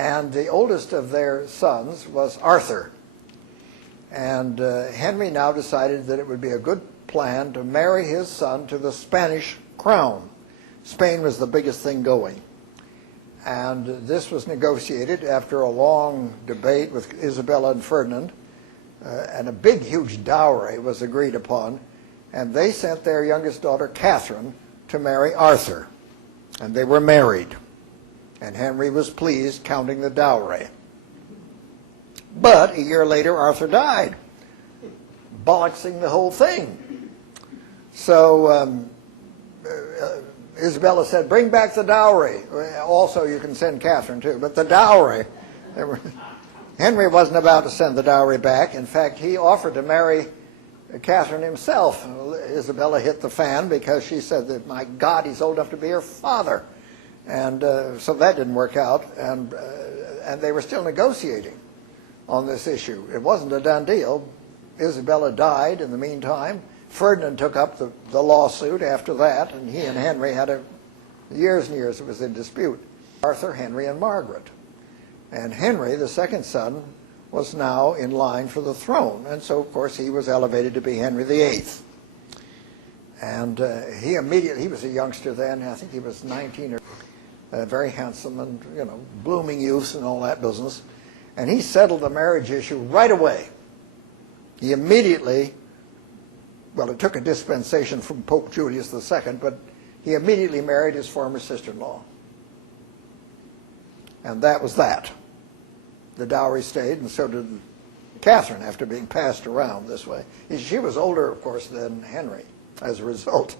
And the oldest of their sons was Arthur. And Henry now decided that it would be a good plan to marry his son to the Spanish crown. Spain was the biggest thing going. And this was negotiated after a long debate with Isabella and Ferdinand, and a big, huge dowry was agreed upon, and they sent their youngest daughter, Catherine, to marry Arthur. And they were married. And Henry was pleased, counting the dowry. But a year later, Arthur died, bollocksing the whole thing. So Isabella said, bring back the dowry. Also, you can send Catherine, too. But the dowry, Henry wasn't about to send the dowry back. In fact, he offered to marry Catherine himself. Isabella hit the fan because she said that, my God, he's old enough to be her father. And so that didn't work out. And they were still negotiating on this issue. It wasn't a done deal. Isabella died in the meantime. Ferdinand took up the lawsuit after that, and he and Henry had years and years it was in dispute. Arthur, Henry, and Margaret. And Henry, the second son, was now in line for the throne. And so, of course, he was elevated to be Henry VIII. And he was a youngster then. I think he was 19 or very handsome and, blooming youth and all that business. And he settled the marriage issue right away. He immediately, well, it took a dispensation from Pope Julius II, but he immediately married his former sister-in-law. And that was that. The dowry stayed, and so did Catherine after being passed around this way. She was older, of course, than Henry as a result.